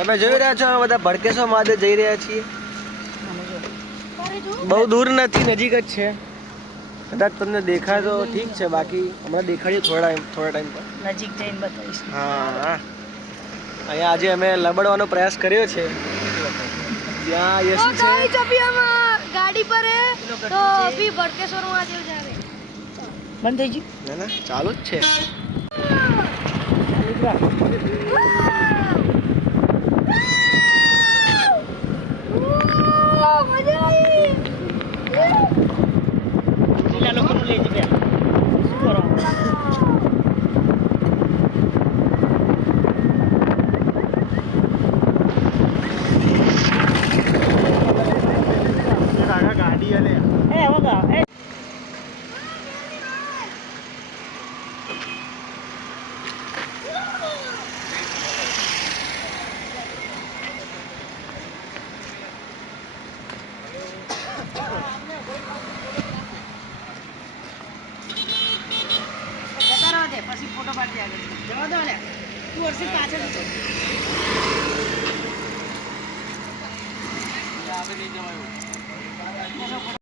તમે જોઈ રહ્યા છો અમે બધા ભડકેશ્વર મહાદેવ જઈ રહ્યા છીએ. બહુ દૂર નથી, નજીક જ છે. કદાચ તમને દેખાય તો ઠીક છે, બાકી હમણાં દેખાડીએ થોડા ટાઈમ પર નજીક જઈને બતાવીશ. હા, અહીંયા આજે અમે લબડવાનો પ્રયાસ કર્યો છે. ત્યાં યશુ છે. ગાડી પર હે તો અભી ભડકેશ્વર મહાદેવ જા રહે. બંધ થઈ ગયું? ના ના, ચાલુ જ છે. પેલા લોકોનું લઈ જઈએ. શું કરો? ગાડી અલે એ હોગા એ પછી ફોટો પાડી આગળ જવા દો લે તું વર્ષી પાછળ